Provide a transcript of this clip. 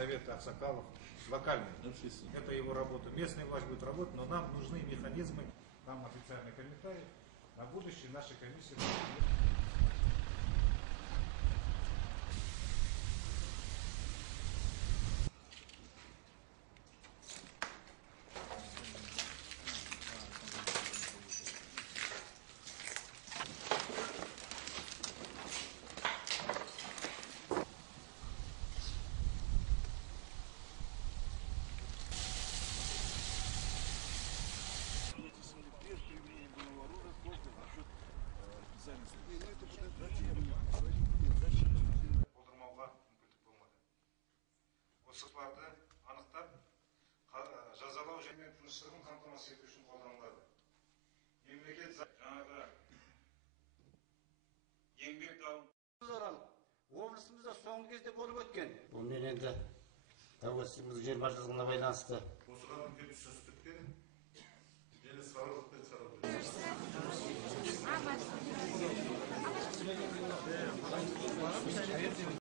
советы аксакалов, локальные. Это его работа. Местная власть будет работать, но нам нужны механизмы, там официальный комментарий, на будущее нашей комиссии. Применение боевого оружия только за счет специальных Болдырмауға мүмкіндік болмады. Осыларды анықтап, жазалау және тыныштығын қамтамасыз ету үшін қолданылады. Мемлекет жаңағы еңбек дауын облысымызда соңғы кезде болып өткен. Бұл мен енді тәуелсіздігіміздің 20 жылдығына байланысты. осыған үлкен түсіністікпен